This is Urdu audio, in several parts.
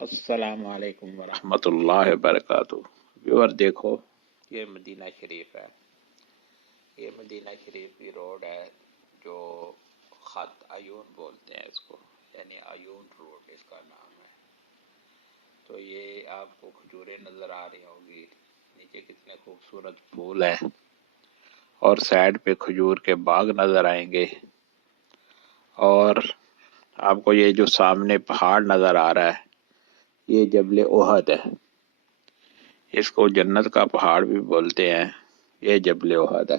السلام علیکم ورحمۃ اللہ وبرکاتہ۔ ویور دیکھو، یہ مدینہ شریف ہے۔ یہ مدینہ شریف کی روڈ ہے جو خط عیون بولتے ہیں اس کو، یعنی عیون روڈ اس کا نام ہے۔ تو یہ آپ کو کھجوریں نظر آ رہی ہوں گی، نیچے کتنے خوبصورت پھول ہیں، اور سائڈ پہ کھجور کے باغ نظر آئیں گے، اور آپ کو یہ جو سامنے پہاڑ نظر آ رہا ہے یہ جبل احد ہے۔ اس کو جنت کا پہاڑ بھی بولتے ہیں۔ یہ جبل احد ہے،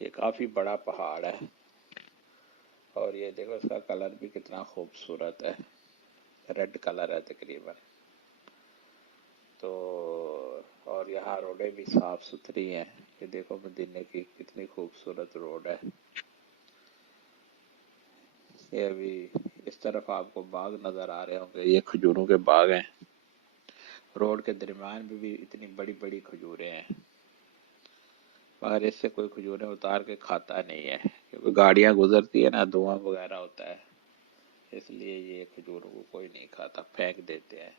یہ کافی بڑا پہاڑ ہے، اور یہ دیکھو اس کا کلر بھی کتنا خوبصورت ہے، ریڈ کلر ہے تقریباً۔ تو اور یہاں روڈیں بھی صاف ستھری ہیں۔ یہ دیکھو مدینے کی کتنی خوبصورت روڈ ہے۔ یہ ابھی اس طرف آپ کو باغ نظر آ رہے ہوں گے، یہ کھجوروں کے باغ ہیں۔ روڈ کے درمیان بھی اتنی بڑی بڑی کھجوریں ہیں، مگر اس سے کوئی کھجوریں اتار کے کھاتا نہیں ہے، کیونکہ گاڑیاں گزرتی ہے نا، دھواں وغیرہ ہوتا ہے، اس لیے یہ کھجوروں کو کوئی نہیں کھاتا، پھینک دیتے ہیں۔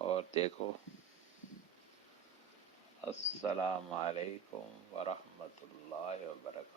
اور دیکھو، السلام علیکم ورحمۃ اللہ وبرکاتہ۔